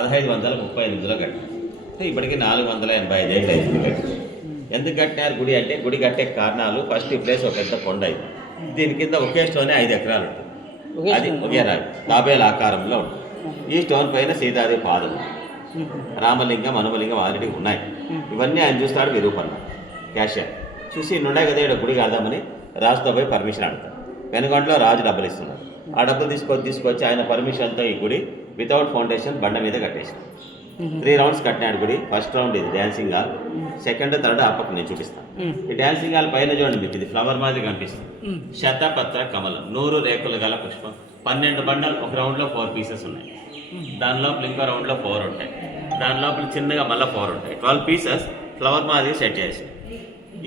1538లో కట్టారు. ఇప్పటికి 485 ఏళ్ళు అయింది కట్టి. ఎందుకు కట్టినారు గుడి అంటే, గుడి కట్టే కారణాలు ఫస్ట్ ఈ ప్లేస్ ఒక పెద్ద కొండ ఇది. దీని కింద ఒకే స్టోనే 5 ఎకరాలు ఉంటుంది. అది ఒకే రాయి తాబేల ఆకారంలో ఉంటుంది. ఈ స్టోన్ పైన సీతాదేవి పాదం, రామలింగం హనుమలింగం ఆల్రెడీ ఉన్నాయి. ఇవన్నీ ఆయన చూస్తాడు విరూపన్న క్యాషియర్ చూసి నుండే కదా ఇక్కడ గుడి కడదామని రాజుతో పోయి పర్మిషన్ అడుగుతాడు. వెనుగంటలో రాజు డబ్బులు ఇస్తున్నాడు. ఆ డబ్బులు తీసుకొచ్చి ఆయన పర్మిషన్తో ఈ గుడి వితౌట్ ఫౌండేషన్ బండ మీద కట్టేసాడు. 3 రౌండ్స్ కట్టినాడు గుడి. ఫస్ట్ రౌండ్ ఇది డ్యాన్సింగ్ హాల్, సెకండ్ థర్డ్ ఆ పక్క నేను చూపిస్తాను. ఈ డ్యాన్సింగ్ హాల్ పైన చూడండి, మీకు ఇది ఫ్లవర్ మాదిరి కనిపిస్తుంది. శతపత్ర కమలం, 100 రేకులు గల పుష్పం, 12 బండలు. ఒక రౌండ్లో 4 పీసెస్ ఉన్నాయి. దాని లోపల ఇంకో రౌండ్లో 4 ఉంటాయి. దాని లోపల చిన్నగా మళ్ళీ 4 ఉంటాయి. 12 పీసెస్ ఫ్లవర్ మాదిరి సెట్ చేసి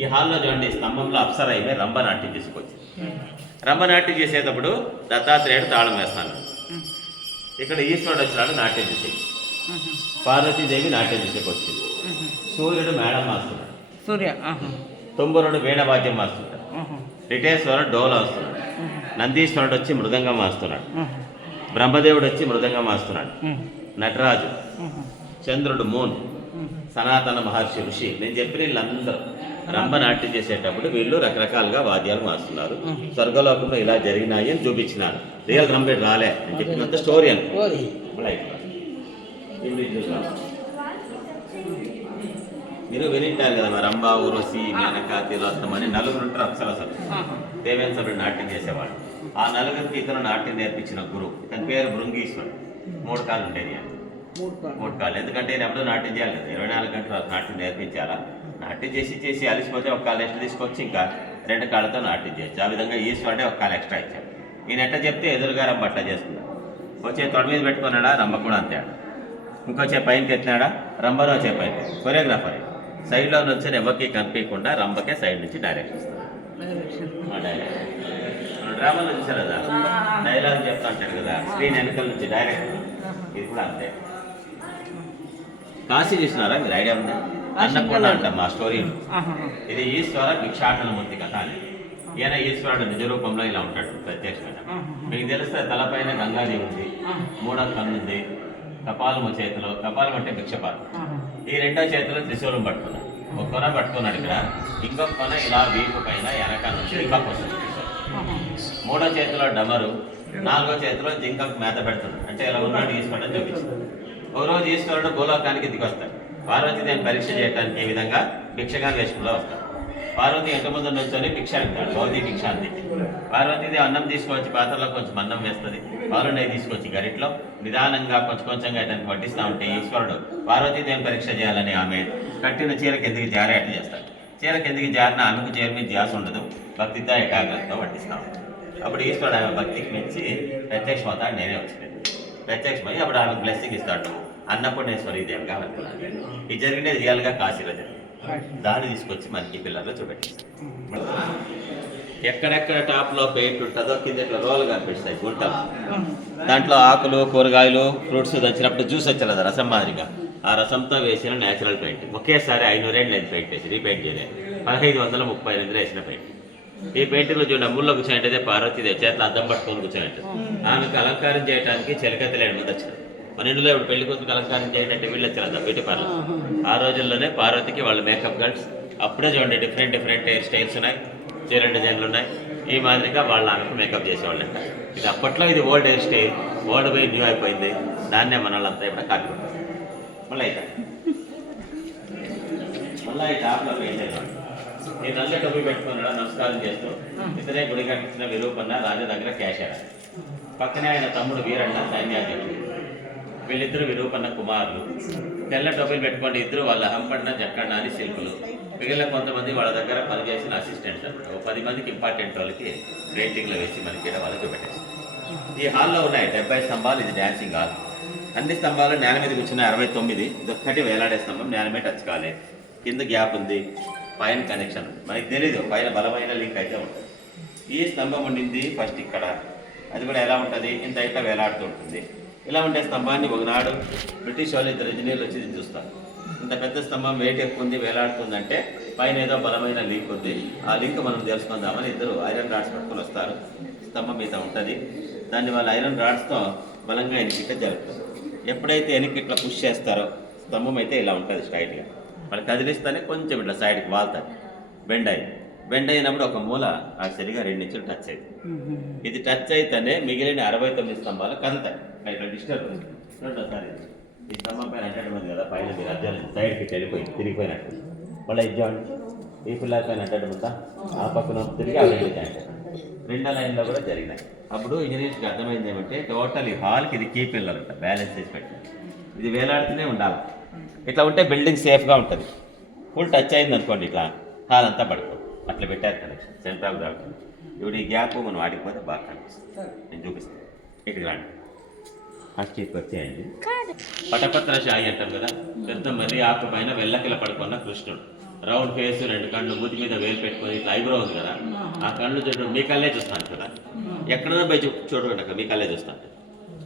ఈ హాల్లో చూడండి, స్తంభంలో అప్సర అయిపోయి రంభనాట్యం చేసుకొచ్చి. రంభనాట్యం చేసేటప్పుడు దత్తాత్రేయుడు తాళం వేస్తాను. ఇక్కడ ఈశ్వరుడు వచ్చినాడు నాట్యం చేసేది. పార్వతీదేవి నాట్యం చేసేకొచ్చింది. సూర్యుడు మేళం మాస్తున్నాడు. తుంబురుడు వీణవాద్యం మాస్తున్నాడు. రిటేశ్వరుడు డోల వస్తున్నాడు. నందీశ్వరుడు వచ్చి మృదంగం మాస్తున్నాడు. బ్రహ్మదేవుడు వచ్చి మృదంగం మాస్తున్నాడు. నటరాజు, చంద్రుడు మూన్, సనాతన మహర్షి ఋషి. నేను చెప్పిన వీళ్ళందరూ రంభనాట్యం చేసేటప్పుడు వీళ్ళు రకరకాలుగా వాద్యాలు మాస్తున్నారు. స్వర్గలోకంలో ఇలా జరిగినాయి అని చూపించినారు. రియల్ రంబేడ్ రాలే అని చెప్పినంత స్టోరీ అని. మీరు వినింటారు కదా, మరి రంభ, ఉర్వశి, మేనక, తిలోత్తమ అని 4 ఉంటారు అప్సరసలు. దేవేంద్రుడు నాట్యం చేసేవాడు. ఆ 4కి ఇతను నాట్యం నేర్పించిన గురువు. ఇతని పేరు భృంగీశ్వరుడు. 3 కాళ్ళు ఉండేది అని. 3 కాళ్ళు ఎందుకంటే నేను ఎప్పుడూ నాట్యం చేయాలి కదా, 24 గంటలు నాట్యం నేర్పించాలా. నాట్యం చేసి అలిసిపోతే 1 కాలు ఎక్స్ట్రా తీసుకొచ్చి ఇంకా 2 కాళ్ళతో నాట్యం చేయొచ్చు. ఆ విధంగా ఈశ్వరుడే 1 కాలు ఎక్స్ట్రా ఇచ్చాడు. ఈయన ఎట్లా చెప్తే ఎదురుగా రంభ అట్లా చేస్తున్నాడు. వచ్చే తొడ మీద పెట్టుకున్నాడా, రంభ కూడా అంతే. ఇంకొచ్చే పైనకి ఎత్తినాడా, రంభను వచ్చే పైన. కొరియోగ్రాఫర్ సైడ్లో వచ్చి ఎవరికి కనిపించకుండా రంభకే సైడ్ నుంచి డైరెక్ట్ ఇస్తాడు. డ్రామాలో చూసారు కదా, డైలాగ్ చెప్తా ఉంటాడు కదా, స్క్రీన్ వెనకాల నుంచి డైరెక్ట్. ఇది కూడా అంతే. కాశీ చూసినారా మీరు? ఐడియా ఉంది? అన్నపూర్ణ అంటాం మా స్టోరీ. ఇది ఈశ్వర భిక్షాటనమూర్తి కథ అని. ఈయన ఈశ్వరుడు నిజ రూపంలో ఇలా ఉంటాడు ప్రత్యక్షమైన. మీకు తెలిస్తే తలపైన గంగాదేవి ఉంది, 3వ కన్ను ఉంది, కపాలము చేతిలో, కపాలం అంటే భిక్షపాతం. ఈ 2వ చేతిలో త్రిశూలం పట్టుకున్నాడు. 1 కొన పట్టుకున్నాడు ఇక్కడ, ఇంకొక కొన ఇలా వీపు పైన వెనక నుంచి ఇంకొక వస్తుంది. 3వ చేతిలో డమరు, 4వ చేతిలో జింకకు మేత పెడుతున్నాడు. అంటే ఇలా ఉన్నాడు ఈశ్వరుడు అని చూపించాడు. ఒక రోజు ఈశ్వరుడు భూలోకానికి దిగొస్తాడు. పార్వతీదేవిని పరీక్ష చేయడానికి ఈ విధంగా భిక్షగాని వేషంలో వస్తాడు. పార్వతి ఇంటి ముందు నుంచొని భిక్ష అంటాడు, భౌతి భిక్ష అంది. పార్వతీదేవి అన్నం తీసుకొచ్చి పాత్రలో కొంచెం అన్నం వేస్తుంది. పాలు నెయ్యి తీసుకొచ్చి గరిట్లో నిదానంగా కొంచెంగా అతనికి వడ్డిస్తూ ఉంటే ఈశ్వరుడు పార్వతీదేవిని పరీక్ష చేయాలని ఆమె కట్టిన చీర కిందికి జారే అట్లా చేస్తాడు. చీర కిందికి జారిన ఆమెకు చీర మీద ధ్యాస ఉండదు, భక్తితో ఏకాగ్రతతో వడ్డిస్తూ ఉంటాడు. అప్పుడు ఈశ్వరుడు ఆమె భక్తికి మెచ్చి ప్రత్యక్షమవుతాడు. నేనే వచ్చింది ప్రత్యక్షమై అప్పుడు ఆమెకు బ్లెస్సింగ్ ఇస్తాడు. అన్నపూర్ణేశ్వరి దేవిగా అనుకున్నాను. ఇది జరిగినది రియల్గా కాశీలో జరిగింది. దాన్ని తీసుకొచ్చి మనకి పిల్లల్లో చూపెట్టిస్తాం. ఎక్కడెక్కడ టాప్లో పెయింట్ ఉంటుందో కింద ఇట్లా రోలు కనిపిస్తాయి గుంటలు. దాంట్లో ఆకులు, కూరగాయలు, ఫ్రూట్స్ దంచినప్పుడు జ్యూస్ వచ్చేది రసం మాదిరిగా. ఆ రసంతో వేసిన న్యాచురల్ పెయింట్. ఒకేసారి 500 ఏళ్ళు నేను పెయింట్ వేసి రీపెయింట్ చేయలేదు. 1538 వేసిన పెయింట్. ఈ పెయింటింగ్లో చూడండి, అమ్ముల్లో కూర్చోంటే పార్వతీదేవి చేతిలో అద్దం పట్టుకొని కూర్చోంటే ఆమెకు అలంకారం చేయడానికి చిలకత్తలేడు మంది వచ్చినారు. 12లో ఇప్పుడు పెళ్లి కూతురికి అలంకారం చేయడానికి వీళ్ళు వచ్చారు బ్యూటీ పార్లర్. ఆ రోజుల్లోనే పార్వతికి వాళ్ళు మేకప్ గర్ల్స్. అప్పుడే చూడండి డిఫరెంట్ హెయిర్ స్టైల్స్ ఉన్నాయి, చీర డిజైన్లు ఉన్నాయి. ఈ మాదిరిగా వాళ్ళు ఆమెకు మేకప్ చేసేవాళ్ళంట. ఇది అప్పట్లో ఇది ఓల్డ్ హెయిర్ స్టైల్, ఓల్డ్ పోయి న్యూ అయిపోయింది. దాన్నే మన వాళ్ళంతా ఇప్పుడు కాకపోతే మళ్ళీ ఈ టాప్లో పెయింట్ ఈ నల్ల టొప్పి పెట్టుకున్నాడు నమస్కారం చేస్తూ. ఇతనే గుడి కట్టించిన విరూపన్న రాజు దగ్గర క్యాషియర్. పక్కనే ఆయన తమ్ముడు వీరన్న సైన్యాధ్యక్షుడు. వీళ్ళిద్దరు విరూపన్న కుమారులు. తెల్ల టోపీలు పెట్టుకోండి ఇద్దరు, వాళ్ళ హంపన్న జక్కన్న అని శిల్పులు. మిగిలిన కొంతమంది వాళ్ళ దగ్గర పనిచేసిన అసిస్టెంట్స్ అనమాట. 10 మందికి ఇంపార్టెంట్ వాళ్ళకి పెయింటింగ్లో వేసి మనకి వాళ్ళకి చూపెట్టేసి. ఈ హాల్లో ఉన్నాయి 70 స్తంభాలు. ఇది డ్యాన్సింగ్ హాల్. అన్ని స్తంభాలు నేల మీద కూర్చున్నాయి 69. ఇదొక్కటి వేలాడే స్తంభం, నేల మీద టచ్ కాలేదు. కింద గ్యాప్ ఉంది, పైన కనెక్షన్. మనకి తెలీదు, పైన బలమైన లింక్ అయితే ఉంటుంది. ఈ స్తంభం ఉండింది ఫస్ట్ ఇక్కడ. అది కూడా ఎలా ఉంటుంది, ఇంత ఇట్లా వేలాడుతూ ఉంటుంది. ఇలా ఉండే స్తంభాన్ని ఒకనాడు బ్రిటిష్ వాళ్ళు 2 ఇంజనీర్లు వచ్చి చూస్తారు. ఇంత పెద్ద స్తంభం వెయిట్ ఎక్కువ ఉంది, వేలాడుతుందంటే పైన ఏదో బలమైన లింక్ ఉంది. ఆ లింక్ మనం తెలుసుకుందామని 2 ఐరన్ రాడ్స్ పట్టుకొని వస్తారు. స్తంభం మీద ఉంటుంది. దాన్ని వాళ్ళ ఐరన్ రాడ్స్తో బలంగా ఇంటికి జరుపుతారు. ఎప్పుడైతే వెనక్కి ఇట్లా పుష్ చేస్తారో స్తంభం అయితే ఇలా ఉంటుంది స్ట్రైట్గా, వాళ్ళు కదిలిస్తేనే కొంచెం ఇట్లా సైడ్కి వాళ్తుంది. బెండ్ అయినప్పుడు ఒక మూల ఆ సరిగా 2 ఇంచులు టచ్ అవుతుంది. ఇది టచ్ అయితేనే మిగిలిన 69 స్తంభాలు కదులుతాయి. ఇట్లా డిస్టర్బ్ ఒకసారి ఈ స్తంభం పైన అడ్డం ఉంది కదా, పైన మీరు అడ్డాలి సైడ్కి తిరిగిపోయినట్టు. మళ్ళీ ఇచ్చామండి ఈ పిల్లల పైన అడ్డం ఉందా, ఆ పక్కన తిరిగి అవి రెండో లైన్లో కూడా జరిగినాయి. అప్పుడు ఇంజనీర్స్కి అర్థమైంది ఏమంటే టోటల్ ఈ హాల్కి ఇది కీ పిల్లలు ఉంటాయి, బ్యాలెన్స్ చేసి పెట్టారు. ఇది వేలాడుతూనే ఉండాలి. ఇట్లా ఉంటే బిల్డింగ్ సేఫ్గా ఉంటుంది. ఫుల్ టచ్ అయింది అనుకోండి ఇట్లా హాల్ అంతా పడుతుంది. అట్లా పెట్టారు కనెక్షన్ సెంటర్ ఆఫ్ గ్రావిటీ. ఇప్పుడు ఈ గ్యాప్ మనం వాడిపోతే బాగా కనిపిస్తుంది. నేను చూపిస్తాను. ఇటు రాండి, ఫస్ట్ ఇటు వచ్చేయండి. పటపత్ర షాయి అంటారు కదా, పెద్ద మర్రి ఆకు పైన వెల్లకిల పడుకున్న కృష్ణుడు, రౌండ్ ఫేస్, 2 కళ్ళు, మూతి మీద వేలు పెట్టుకొని ఇట్లా ఐబ్రో ఉంది కదా, ఆ కళ్ళు చూడండి మీ కళ్ళే చూస్తాను కదా, ఎక్కడన్నా పోయి చూడండి అక్కడ మీ కళ్ళే చూస్తాను.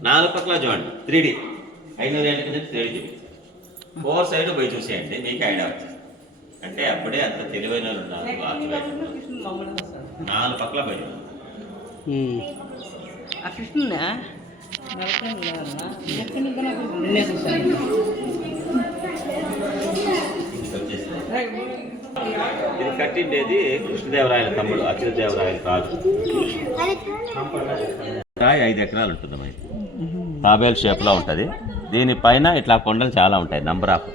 4 పక్కల చూడండి 3D 500 ఏళ్ళ కింద 3D చూపిస్తాను. 4 సైడ్ పోయి చూసేయండి, మీకు ఐడియా వచ్చింది. అంటే అప్పుడే అంత తెలివైన వాళ్ళు ఉన్నారు. 4 పక్కల పోయి ఇది కట్టిండేది కృష్ణదేవరాయల తమ్ముడు అచ్యుతదేవరాయల రాజు. రాయి 5 ఎకరాలు ఉంటుంది. మరి తాబేల్ షేప్లో ఉంటుంది. దీనిపైన ఇట్లా కొండలు చాలా ఉంటాయి, నంబర్ ఆఫ్.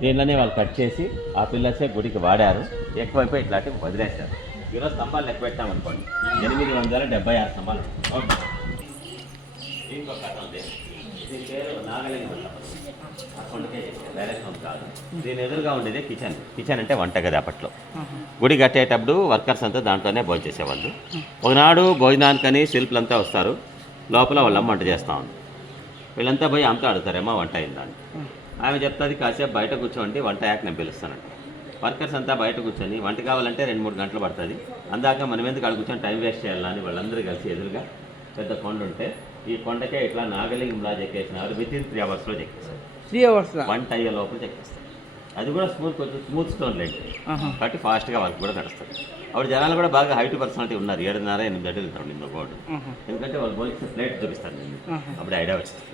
దీనిలోనే వాళ్ళు కట్ చేసి ఆ పిల్లర్సే గుడికి వాడారు. ఎక్కువైపోయి ఇట్లాంటివి వదిలేశారు. ఈరోజు స్తంభాలు లెక్క పెట్టామనుకోండి 876 స్తంభాలు. ఇంకొక కథ ఉంది. దీని పేరు నాగలింగం. ఆ కొండకే బ్యాలెన్స్ కాదు. దీని ఎదురుగా ఉండేది కిచెన్ అంటే వంటగది. అప్పట్లో గుడి కట్టేటప్పుడు వర్కర్స్ అంతా దాంట్లోనే భోజనం చేసేవాళ్ళు. ఒకనాడు భోజనానికని శిల్పులంతా వస్తారు. లోపల వాళ్ళమ్మ వంట చేస్తూ ఉంది. వీళ్ళంతా పోయి అమ్మతో అడుగుతారేమో వంట అయిందని. ఆమె చెప్తుంది కాసేపు బయట కూర్చోండి, వంట అయ్యాక నేను పిలుస్తానంట. వర్కర్స్ అంతా బయట కూర్చొని వంట కావాలంటే 2-3 గంటలు పడుతుంది. అందాక మనం ఎందుకు అక్కడ కూర్చొని టైం వేస్ట్ చేయాలని వాళ్ళందరూ కలిసి ఎదురుగా పెద్ద కొండ ఉంటే ఈ కొండకే ఇట్లా నాగలింగంలా చెక్కేసినారు. వితిన్ 3 అవర్స్లో చెక్కేస్తారు. 3 అవర్స్ వంట అయ్యే లోపల చెక్కేస్తారు. అది కూడా కొంచెం స్మూత్ స్టోన్ లేదు కాబట్టి ఫాస్ట్గా వర్క్ కూడా నడుస్తుంది. అప్పుడు జనాలు కూడా బాగా హైట్ పర్సనాలిటీ ఉన్నారు. 7.5-8 అడుగులు ఉంటారు నిన్న బోర్డు. ఎందుకంటే వాళ్ళు పోలీసు ప్లేట్ చూపిస్తారు నేను. అప్పుడు ఐడియా వచ్చింది.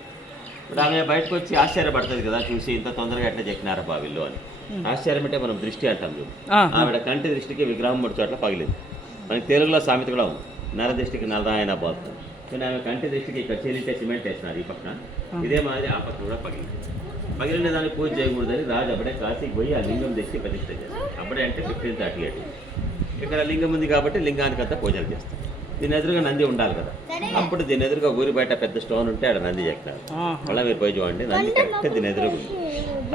ఇప్పుడు ఆమె బయటకు వచ్చి ఆశ్చర్యపడుతుంది కదా, చూసి ఇంత తొందరగా ఎట్లా చెక్కినారా బావిల్లో అని. ఆశ్చర్యం అంటే మనం దృష్టి అంటాం చూడు. ఆవిడ కంటి దృష్టికి విగ్రహం 3 చోట్ల పగిలింది. మనకి తెలుగులో సామెత కూడా ఉంది, నర దృష్టికి నరదాయన పోతుంది. కానీ ఆమె కంటి దృష్టికి ఇక్కడ చీలింటే సిమెంట్ వేసినారు ఈ పక్కన, ఇదే మాదిరి ఆ పక్కన కూడా పగిలింది. పగిలిన దాన్ని పూజ చేయకూడదని రాజు అప్పుడే కాశీకి పోయి ఆ లింగం తెచ్చి ప్రతిష్ఠ చేస్తారు. అప్పుడే అంటే 1538. ఇక్కడ లింగం ఉంది కాబట్టి లింగానికి అంతా పూజలు చేస్తారు. దీని ఎదురుగా నంది ఉండాలి కదా, అప్పుడు దీని ఎదురుగా ఊరి బయట పెద్ద స్టోన్ ఉంటే ఆడ నంది చెక్కినారు. మళ్ళీ మీరు పోయి చూడండి, నంది కరెక్ట్ దీని ఎదురుగా ఉంది.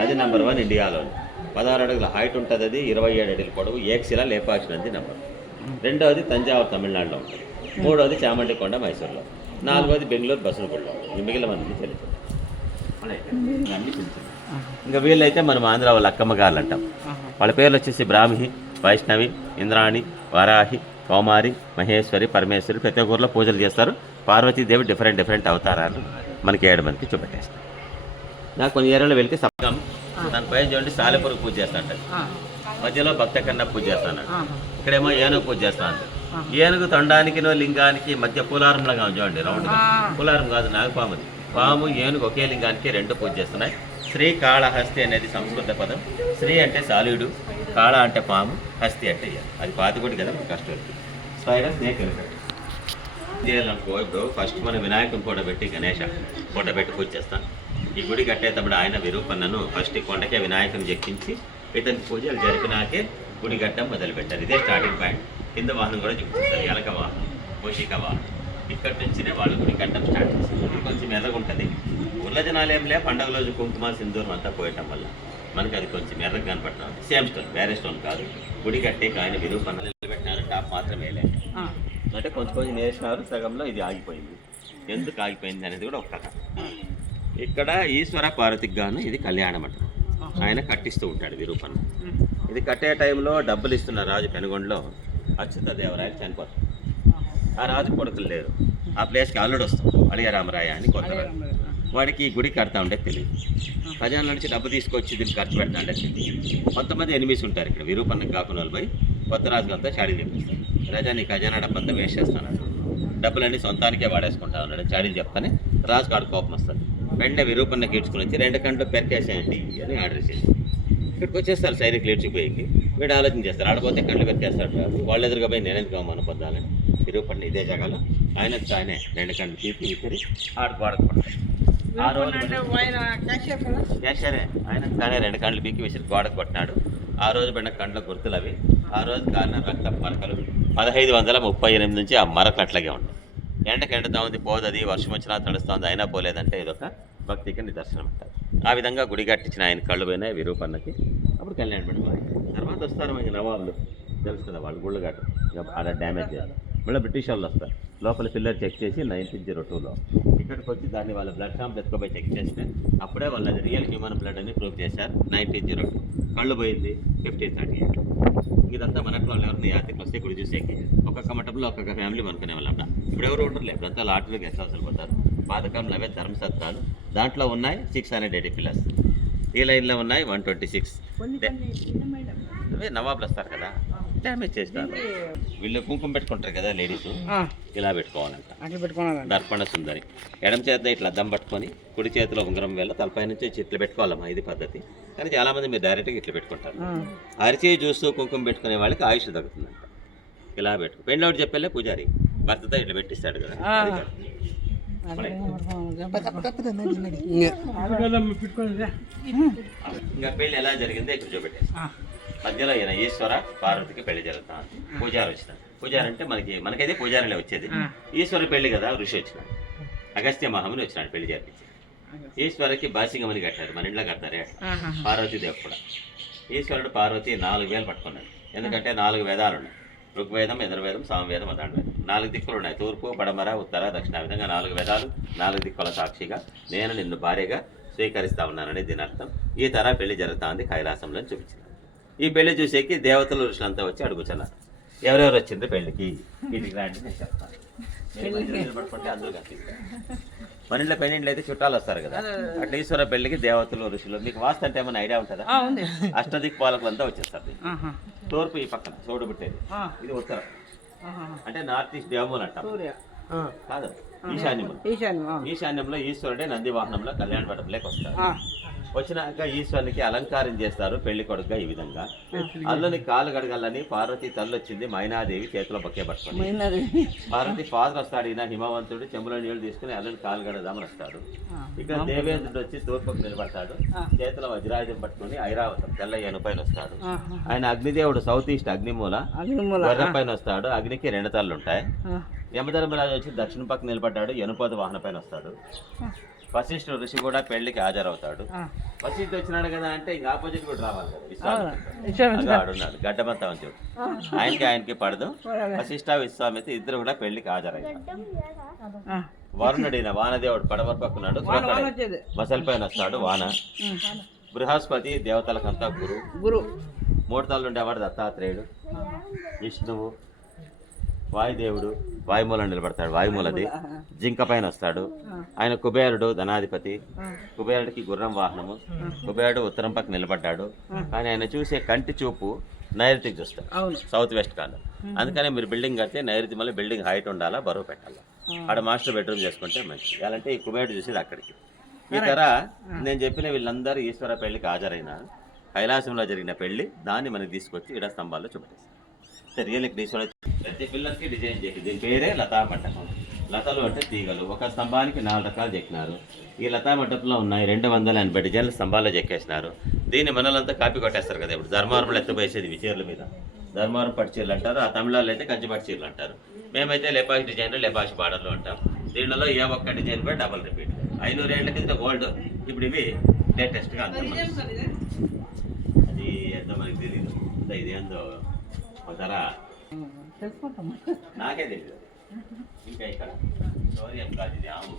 అది నెంబర్ 1 ఇండియాలోని. 16 అడుగుల హైట్ ఉంటుంది. అది 27 అడుగుల పొడవు. ఏకశిల లేపాక్షి నంది నెంబర్. 2వది తంజావూరు తమిళనాడులో ఉంటుంది. 3వది చామండికొండ మైసూరులో. 4వది బెంగళూరు బసవనగుడిలో. మిగిలిన మంది తెలుసు. అన్నీ పిలిచింది. ఇంకా వీళ్ళైతే మనం ఆంధ్ర వాళ్ళ అక్కమ్మ గారు అంటాం. వాళ్ళ పేర్లు వచ్చేసి బ్రాహ్మి, వైష్ణవి, ఇంద్రాణి, వరాహి, కౌమారి, మహేశ్వరి, పరమేశ్వరి. ప్రతి ఒక్కరిలో పూజలు చేస్తారు. పార్వతీదేవి డిఫరెంట్ అవతారాలు మనకి 7 మందికి చూపెట్టేస్తారు. నాకు కొన్ని ఏరియాలో వెళ్తే సప్తం దాని పైన చూడండి సాలెపురకు పూజ చేస్తా అంటారు. మధ్యలో భక్త కన్నా పూజ చేస్తాను. ఇక్కడేమో ఏనుగు పూజ చేస్తాను. ఏనుగు తొండానికి లింగానికి మధ్య పూలారంలాగా చూడండి, రౌండ్. పూలారం కాదు, నాగపాముది. పాము ఏనుగు ఒకే లింగానికి 2 పూజ చేస్తున్నాయి. శ్రీకాళహస్తి అనేది సంస్కృత పదం. శ్రీ అంటే సాలీడు, కాళ అంటే పాము, హస్తి అంటే అది పాతికొట్టి కదా మనకు కష్టం. స్వైగా స్నేక్ ఎలిఫెంట్ చేయాలనుకో. ఇప్పుడు ఫస్ట్ మనం వినాయకుని ఫోటో పెట్టి గణేష ఫోటో పెట్టి పూజ చేస్తాం. ఈ గుడి కట్టేటప్పుడు ఆయన విరూపన్నను ఫస్ట్ కొండకే వినాయకుని చెక్కించి ఇతని పూజలు జరిపినాకే గుడి కట్టడం మొదలుపెట్టారు. ఇదే స్టార్టింగ్ పాయింట్. కింద వాహనం కూడా చూపిస్తారు, ఎలక వాహనం, మూషిక వాహనం. ఇక్కడి నుంచినే వాళ్ళు గుడి కట్టడం స్టార్ట్ చేస్తారు. గుడి కొంచెం ఎర్రగుంటుంది. ఊర్ల జనాలు ఏం లే, పండుగ రోజు కుంకుమ సింధూరం అంతా పోయటం వల్ల మనకి అది కొంచెం ఎర్రగా కనపడుతుంది. సేమ్ స్టోన్, వేరే స్టోన్ కాదు. గుడి కట్టే ఆయన విరూపన్న నిలబెట్టినారు. టాప్ మాత్రమే లేదు అంటే కొంచెం నేసినారు. సగంలో ఇది ఆగిపోయింది. ఎందుకు ఆగిపోయింది అనేది కూడా ఒక కథ. ఇక్కడ ఈశ్వర పార్వతికి గాను ఇది కళ్యాణ మంటపం. ఆయన కట్టిస్తూ ఉంటాడు విరూపన్న. ఇది కట్టే టైంలో డబ్బులు ఇస్తున్న రాజు పెనుగొండలో అచ్యుతదేవరాయలు చనిపోతారు. ఆ రాజు కొడుకులు లేరు. ఆ ప్లేస్కి అల్లుడు వస్తాం, అలియరామరాయ అని కొత్త రాజు. వాడికి ఈ గుడి కడతా ఉండే తెలియదు. ఖజానా నుంచి డబ్బు తీసుకొచ్చి దీన్ని ఖర్చు పెడతా ఉండే తెలియదు. కొంతమంది ఎనిమిస్ ఉంటారు ఇక్కడ. విరూపన్నకు కాకుండా పోయి కొత్త రాజుగా అంతా చాడీలు చెప్పిస్తారు. రాజా నీ ఖజానా డబ్బంతా వేస్ట్ చేస్తాను, డబ్బులన్నీ సొంతానికే వాడేసుకుంటా ఉన్నాడు చాడీలు చెప్తానే రాజు కాడు కోపం వస్తుంది. వెంటనే విరూపన్నకి ఈడ్చుకుని వచ్చి 2 కండ్లు పెరికేసేయండి అని ఆర్డర్ చేసి ఇక్కడికి వచ్చేస్తారు సైనికులు ఈడ్చిపోయి. వీడు ఆలోచన చేస్తారు, ఆడపోతే కండ్లు పెరికేస్తాడు, వాళ్ళు ఎదురుగా పోయి నేనెందుకు మన పొద్దాలని విరూపన్న ఇదే జగాలో ఆయనకు ఆయనే 2 కండ్లు తీపి విసిరి ఆడుకోడకపోతాడు. ఆ రోజు క్యాషరే ఆయనకు తానే 2 కండ్లు పీకి విసిరి గోడకు కొట్టినాడు. ఆ రోజు పడిన కండ్ల గుర్తులు అవి. ఆ రోజు కారణం రక్త మరకలు 1538 నుంచి ఆ మరకలు అట్లాగే ఉంటాయి. ఎండకి ఎండుతా ఉంది, పోదది, వర్షం వచ్చినా తడుస్తూ ఉంది, అయినా పోలేదంటే ఇదొక భక్తికి నిదర్శనం అంటారు. ఆ విధంగా గుడి కట్టించిన ఆయన కళ్ళు పోయినాయి విరూపన్నకి. అప్పుడు కళ్యాణ మండపం తర్వాత వస్తారు మనకి నవాబులు, తెలుసు కదా వాళ్ళు గుళ్ళు కట్ట అలా డ్యామేజ్ చేయాలి. మళ్ళీ బ్రిటిష్ వాళ్ళు వస్తారు, లోపల పిల్లర్ చెక్ చేసి 1902లో ఇక్కడికి వచ్చి దాన్ని వాళ్ళ బ్లడ్ శాంపుల్ ఎత్తుకోపోయి చెక్ చేస్తే అప్పుడే వాళ్ళు అది రియల్ హ్యూమన్ బ్లడ్ అని ప్రూవ్ చేశారు. 1902 కళ్ళు పోయింది 1538. ఇదంతా మనకు వాళ్ళు ఎవరిని యాత్రికులు వస్తే గుడి చూసేకి ఒక్కొక్క మంటపంలో ఒక్కొక్క ఫ్యామిలీ అనుకునే వాళ్ళం. ఇప్పుడు ఎవరు ఉండరు, ఇప్పుడంతా లాటరీలు గెస్ట్ హౌస్లు పోతారు. పాతకాలంలో అవే ధర్మసత్రాలు, దాంట్లో ఉన్నాయి 680 పిల్లర్స్, ఈ లైన్లో ఉన్నాయి 126. అవే నవాబులు వస్తారు కదా, డ్యామేజ్ చేస్తారు. వీళ్ళు కుంకుమ పెట్టుకుంటారు కదా లేడీస్, ఇలా పెట్టుకోవాలంట. దర్పణ సుందరి ఎడమ చేత ఇట్లా అద్దం పట్టుకొని కుడి చేతిలో ఉంగరం వేళ తలపై నుంచి ఇట్లా పెట్టుకోవాలమ్మా, ఇది పద్ధతి. కానీ చాలామంది మీరు డైరెక్ట్గా ఇట్లా పెట్టుకుంటారు. అరిచేయి చూస్తూ కుంకుమ పెట్టుకునే వాళ్ళకి ఆయుష్ తగ్గుతుందంట. ఇలా పెట్టుకో పెళ్ళి చెప్పలే పూజారి భర్తతో ఇట్లా పెట్టిస్తాడు కదా. ఇంకా పెళ్ళి ఎలా జరిగిందో ఇక్కడ చూపెట్టేసి మధ్యలో ఈయన ఈశ్వర పార్వతికి పెళ్లి జరుగుతాం. పూజారి వచ్చినాడు. పూజారి అంటే మనకైతే పూజారిలే వచ్చేది. ఈశ్వర పెళ్లి కదా, ఋషి వచ్చినాడు, అగస్త్య మహాముని వచ్చినాడు పెళ్లి జరిపించి. ఈశ్వరకి బాసిగమని కట్టారు, మన ఇంట్లో కడతారే పార్వతీదేవి కూడా. ఈశ్వరుడు పార్వతి 4 వేలు పట్టుకున్నాడు. ఎందుకంటే 4 వేదాలు ఉన్నాయి, ఋగ్వేదం, యజుర్వేదం, సామవేదం, అథర్వవేదం. 4 దిక్కులు ఉన్నాయి, తూర్పు, పడమర, ఉత్తర, దక్షిణ. విధంగా 4 వేదాలు 4 దిక్కుల సాక్షిగా నేను నిన్ను భార్యగా స్వీకరిస్తా ఉన్నానని దీని అర్థం. ఈ తర పెళ్లి జరుగుతుంది కైలాసంలో చూపించింది. ఈ పెళ్లి చూసేకి దేవతలు ఋషులంతా వచ్చి అడుగుతున్నారు, ఎవరెవరు వచ్చింది పెళ్లికి, ఇది రాండి నేను చెప్తాను. నిలబడుకుంటే అందరూ కనిపిస్తారు. మన ఇంట్లో పెళ్ళిళ్ళు అయితే చుట్టాలు వస్తారు కదా, అట్లా ఈశ్వర పెళ్లికి దేవతలు ఋషులు. మీకు వాస్తు అంటే ఏమైనా ఐడియా ఉంటుందా? అష్టదిక్పాలకులంతా వచ్చేస్తారు. తూర్పు ఈ పక్కన చోడు పుట్టేది, ఇది ఉత్తరం అంటే నార్త్ ఈస్ట్ దేవమూలు అంటాం కాదు, ఈశాన్యంలో ఈశ్వరుడే నంది వాహనంలో కళ్యాణ మండపంలోకి వస్తారు. వచ్చినాక ఈశ్వరునికి అలంకారం చేస్తారు పెళ్లి కొడుకుగా. ఈ విధంగా అల్లుని కాలు గడగాలని పార్వతి తల్లి వచ్చింది, మైనాదేవి చేతిలో బొక్కే పట్టుకొని. పార్వతి ఫాదర్ వస్తాడు, ఈయన హిమవంతుడు, చెంబులో నీళ్లు తీసుకుని అల్లుని కాలు గడదామని వస్తాడు. ఇక్కడ దేవేంద్రుడు వచ్చి తూర్పుకు నిలబడతాడు, చేతిలో వజ్రాయుధం పట్టుకుని ఐరావతం తెల్ల ఏను పైన వస్తాడు. ఆయన అగ్నిదేవుడు సౌత్ ఈస్ట్ అగ్నిమూల గొర్రె పైన వస్తాడు. అగ్నికి 2 తలలు ఉంటాయి. యమధర్మరాజు వచ్చి దక్షిణ పక్క నిలబడ్డాడు, ఎనుపద వాహన పైన వస్తాడు. వశిష్ఠుడు ఋషి కూడా పెళ్లికి హాజరవుతాడు. వశిష్ఠుడు వచ్చినాడు కదా అంటే ఇంకా ఆపోజిట్ కూడా రావాలి కదా, ఆడున్నాడు గడ్డమంతాడు, ఆయనకి పడదు. వశిష్ఠ విశ్వామిత్ర ఇద్దరు కూడా పెళ్లికి హాజరయ్యారు. వరుణుడైన వానదేవుడు పడమర పక్కున్నాడు, వసల్ పైన వస్తాడు వాన. బృహస్పతి దేవతలకంతా గురు. 3 తలలు ఉండేవాడు దత్తాత్రేయుడు. విష్ణువు, వాయుదేవుడు వాయుమూల నిలబడతాడు, వాయుమూలది. జింక పైన వస్తాడు ఆయన. కుబేరుడు ధనాధిపతి, కుబేరుడికి గుర్రం వాహనము. కుబేరుడు ఉత్తరం పక్క నిలబడ్డాడు, కానీ ఆయన చూసే కంటి చూపు నైరుతికి చూస్తాడు, సౌత్ వెస్ట్ కాలం. అందుకనే మీరు బిల్డింగ్ కడితే నైరుతి మళ్ళీ బిల్డింగ్ హైట్ ఉండాలా, బరువు పెట్టాలా. ఆడ మాస్టర్ బెడ్రూమ్ చేసుకుంటే మంచిది. ఎలాంటే ఈ కుబేరుడు చూసేది అక్కడికి. ఈ తర నేను చెప్పిన వీళ్ళందరూ ఈశ్వర పెళ్లికి హాజరైన కైలాసంలో జరిగిన పెళ్లి, దాన్ని మనకి తీసుకొచ్చి ఇడ స్తంభాల్లో చూపెట్టేస్తారు. రియల్ ఈశ్వర ప్రతి పిల్లలకి డిజైన్ చేసి, దీని పేరే లతా మంటపం. లతలు అంటే తీగలు. ఒక స్తంభానికి 4 రకాలు చెక్కినారు. ఈ లతా మంటపంలో ఉన్నాయి 280 డిజైన్ల స్తంభాల్లో చెక్కేసినారు. దీన్ని మనలంతా కాపీ కొట్టేస్తారు కదా. ఇప్పుడు ధర్మవరంలో ఎత్తపోసేది చీరల మీద ధర్మవరం పట్టు చీరలు అంటారు, ఆ తమిళనాడులో అయితే కంచిపట్టు చీరలు అంటారు. మేమైతే లేపాక్షి డిజైన్, లేపాక్షి బార్డర్లో అంటాం. దీనిలో ఏ ఒక్క డిజైన్ కూడా డబల్ రిపీట్. 500 ఏళ్ల కింద ఓల్డ్, ఇప్పుడు ఇవి లేటెస్ట్గా అంతా. అది ఎంతో మనకి తెలియదు, ఇదేందో ధర నాకే తెలియదు. ఇంకా ఇక్కడ సౌర్యం కాదు, ఇది ఆము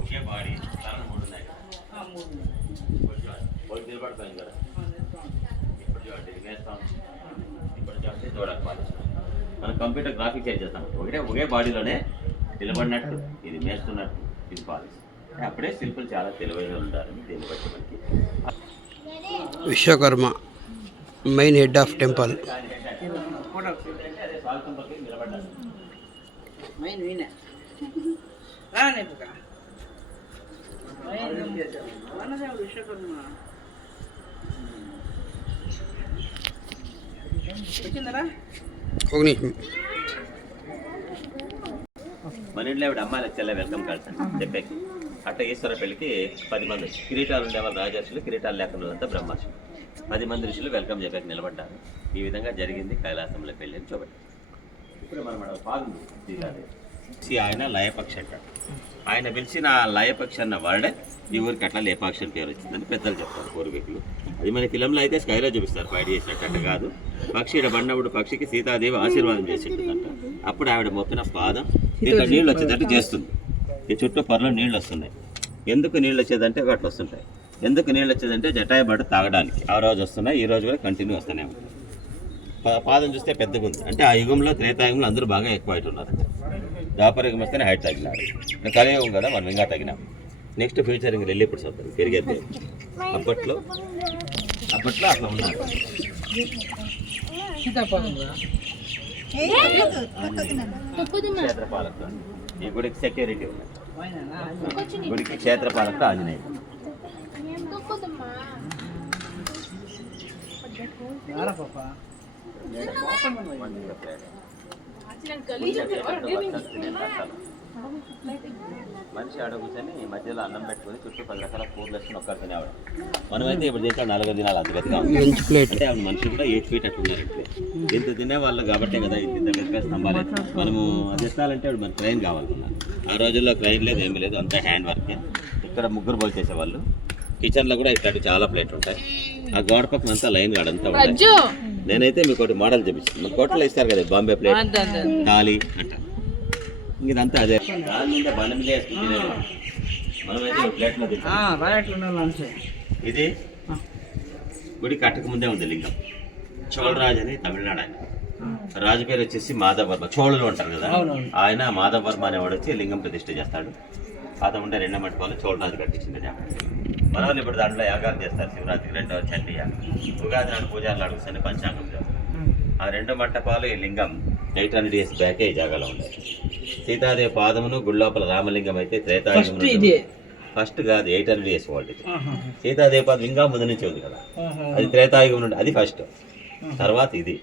ఒకే బాడీ, తలను 3 ఉన్నాయి. కొంచెం నిలబడతాను కదా. ఇప్పుడు చూడండి ఇది వేస్తాం, ఇప్పుడు చూడండి చూడాలి పాలిస్తాం. మనం కంప్యూటర్ గ్రాఫిక్స్ చేస్తాం, ఒకే బాడీలోనే నిలబడినట్టు, ఇది మేస్తున్నట్టు, ఇది పాలిస్తాం. అప్పుడే శిల్పులు చాలా తెలివైన ఉంటారని దీన్ని బట్టి మనకి. Vishwakarma main head of temple. ఒక నిమిషం. మన ఇంట్లో ఆవిడ అమ్మాయిలకు చెల్ల వెల్కమ్ కార్డ్స్ అని చెప్పేకి అట్లా ఈశ్వర పెళ్లికి 10 మంది కిరీటాలు ఉండేవాళ్ళు రాజర్షులు, కిరీటాలు లేకుండా వాళ్ళంతా బ్రహ్మర్షులు. 10 మంది ఋషులు వెల్కమ్ చెప్పాక నిలబడ్డారు. ఈ విధంగా జరిగింది కైలాసంలో పెళ్లి అని చూపెట్టారు. ఇప్పుడు మనం పాల్గొంది ఆయన లయపక్షి అంటాడు. ఆయన పిలిచిన లయపక్షి అన్న వర్డే ఈ ఊరికి అట్లా లేపాక్షి అని పేరు వచ్చిందని పెద్దలు చెప్తారు పూర్వీకులు. అది మన ఫిలంలో అయితే స్కైలో చూపిస్తారు, ఫైట్ చేసినట్టు కాదు. పక్షి ఇక్కడ పడినప్పుడు పక్షికి సీతాదేవి ఆశీర్వాదం చేసింటుందంట. అప్పుడు ఆవిడ మొప్పిన పాదం దీంట్లో నీళ్ళు వచ్చేటట్టు చేస్తుంది. ఈ చుట్టూ పొరలో నీళ్ళు వస్తున్నాయి. ఎందుకు నీళ్ళు వచ్చేదంటే అట్లా వస్తుంటాయి. ఎందుకు నీళ్ళు వచ్చేదంటే జటాయబడి తాగడానికి ఆ రోజు వస్తున్నాయి, ఈ రోజు కూడా కంటిన్యూ వస్తూనే ఉంటాయి. పాదం చూస్తే పెద్దగా ఉంది అంటే ఆ యుగంలో త్రేతాయుగంలో అందరూ బాగా ఎక్కువ హైట్ ఉన్నారు. ద్వాపర యుగం వస్తేనే హైట్ తగ్గినారు. కలియుగం కదా మనం ఇంకా తగ్గినాం. నెక్స్ట్ ఫ్యూచర్ ఇంకా వెళ్ళి ఇప్పుడు వస్తుంది పెరిగేది. అప్పట్లో అట్లా ఉన్నారు. క్షేత్రపాలకులు ఈ గుడికి సెక్యూరిటీ ఉన్నాయి. గుడికి క్షేత్రపాలకులు ఆంజనేయుడు. మనిషి ఆడ కూర్చొని మధ్యలో అన్నం పెట్టుకుని చుట్టూ 10 రకాల కూరలు వేసుకుని ఒక్కరు తినేవాడు. మనమైతే ఇప్పుడు తింటే 4 దినాలు అంతగతిగా అంటే ఆవిడ మనుషులు కూడా 8 feet అట్లా ఉన్నారంటే ఇంత తినేవాళ్ళు కాబట్టే కదా ఇంత గట్టిగా స్తంభాలు. మనము అది ఇస్తాలంటే మన క్రైన్ కావాలన్నారు. ఆ రోజుల్లో క్రైన్ లేదు, ఏమీ లేదు, అంతా హ్యాండ్ వర్కే. ఇక్కడ ముగ్గురు పోల్ చేసేవాళ్ళు. కిచెన్లో కూడా ఇట్లాంటి చాలా ప్లేట్లు ఉంటాయి. ఆ గోడ పక్కన అంతా లైన్ గార్డ్ అంతా ఉంటాయి. నేనైతే మీకు ఒకటి మోడల్ చూపిస్తాను. మన కోటలో ఇస్తారు కదా బాంబే ప్లేట్ థాలి అంటారు. ఇదంతా అదే దాని మీద బండ మీద వేసుకుని మనమైతే ప్లేట్లో తింటాం. ఇది గుడి కట్టక ముందే ఉంది లింగం. చోళరాజు అని తమిళనాడు ఆయన. రాజు పేరు వచ్చేసి మాధవర్మ. చోళులు ఉంటారు కదా, ఆయన మాధవర్మ అనేవాడు వచ్చి లింగం ప్రతిష్ఠ చేస్తాడు. పాత ఉండే 2 మంటపాలు చోళరాజు కట్టించింది. మన వాళ్ళు ఇప్పుడు దాంట్లో యాగాలు చేస్తారు. శివరాత్రికి 2వ చండీ యాగం, ఉగాది నాడు పూజలు అడుగుతుంది పంచాంగం. ఆ 2 మంటపాలు ఈ లింగం 800 years బ్యాకే ఈ జాగాలో ఉన్నాయి. సీతాదేవి పాదమును గుళ్ళోపల రామలింగం అయితే త్రేతాయుగం ఫస్ట్ కాదు 800 years ఓల్డ్. సీతాదేవి పాదం ఇంకా ముందు నుంచి ఉంది కదా, అది త్రేతాయుగం నుండి, అది ఫస్ట్. తర్వాత ఇది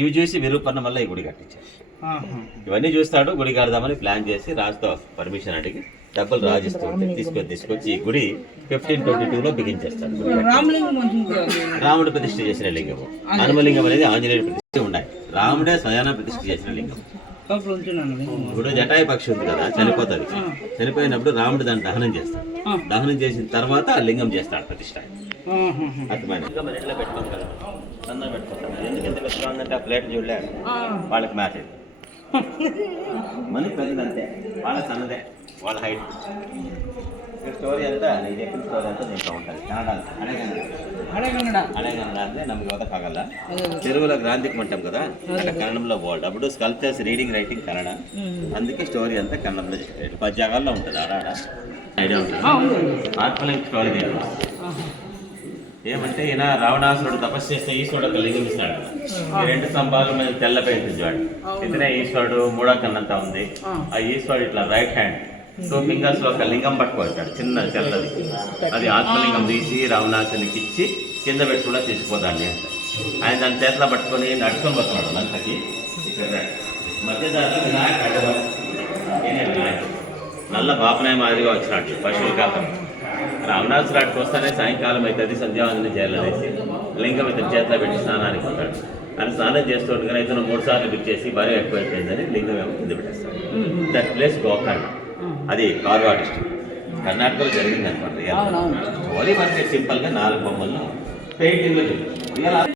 ఇవి చూసి విరూపన్న వల్ల ఈ గుడి కట్టించారు. ఇవన్నీ చూస్తాడు. గుడి కడదామని ప్లాన్ చేసి రాజుతో పర్మిషన్ అడిగి డబ్బులు రాజిస్తుంటే తీసుకొచ్చి ఈ గుడి 1522లో బిగించేస్తాడు. రాముడు ప్రతిష్ఠ చేసిన లింగము. హనుమలింగం అనేది ఆంజనేయుడు ప్రతిష్ఠ ఉన్నాయి. రాముడే స్వయాన ప్రతిష్ఠ చేసిన లింగం. ఇప్పుడు జటాయి పక్షి ఉంది కదా, చనిపోతుంది. చనిపోయినప్పుడు రాముడు దాన్ని దహనం చేస్తాడు. దహనం చేసిన తర్వాత లింగం చేస్తాడు ప్రతిష్ఠ. అర్థమైన మన ఇంట్లో పెట్టుకోం కదా, సన్న పెట్టుకుంటాం. ఎందుకు ఎంత పెట్టుకో ఉందంటే ఆ ప్లేట్ చూడలేడు, వాళ్ళకి మ్యాచ్ అయింది. మనకి పెద్దదంతే, వాళ్ళ సన్నదే, వాళ్ళ హైట్. స్టోరీ అంతా నేను చెప్పిన స్టోరీ అంతా దీంట్లో ఉంటుంది. అడగండా అంటే నಮಗೆ ఓదక్ಕಾಗಲ್ಲ. తెలుగులో గ్రాంధికం అంటాం కదా, అక్కడ కన్నడంలో బోల్డ్. అప్పుడు స్కల్ప్చర్స్ రీడింగ్ రైటింగ్ కన్నడ, అందుకే స్టోరీ అంతా కన్నడంలో 10 జాగాల్లో ఉంటుంది. ఆడ ఐడియా ఉంటుంది. ఆత్మలింగ స్టోరీ ఏమంటే ఈయన రావణాసురుడు తపస్సు చేస్తే ఈశ్వరుడు ఒక లింగం ఇస్తాడు. ఈ 2 స్తంభాలు మీద తెల్ల పెయింట్ ఇచ్చాడు. ఇతనే ఈశ్వరుడు 3వ కన్నంతా ఉంది. ఆ ఈశ్వరుడు ఇట్లా రైట్ హ్యాండ్ 2 fingers లో ఒక లింగం పట్టుకోవచ్చాడు, చిన్న తెల్లది. అది ఆత్మలింగం తీసి రావణాసునికి ఇచ్చి కింద పెట్టుకుండా తీసుకుపోతాడు. ఆయన దాని చేతిలో పట్టుకొని నడుచుకొని పోతున్నాడు లంకకి. ఇక్కడ మధ్యదారిలో వినాయకుడు నల్ల బాపనాయ మాదిరిగా వచ్చినాడు పశువుల కాలం. రావణాసురాడికి వస్తానే సాయంకాలం అవుతుంది, సంధ్యావందనం చేయాలనేసి లింగం ఇతని చేతిలో పెట్టి స్నానానికి ఉంటాడు. ఆయన స్నానం చేస్తుండగానే ఇతను 3 సార్లు బిక్ చేసి భారీ ఎక్కువైపోయిందని లింగం ఏమో కింద పెట్టేస్తాడు. దట్ ప్లేస్ గోకర్ణ, అది కార్వార్ డిస్ట్రిక్ట్, కర్ణాటకలో జరిగింది అనుకోండి. ఓన్లీ మనకి సింపుల్గా 4 బొమ్మలను పెయింటింగ్లో చూపించారు.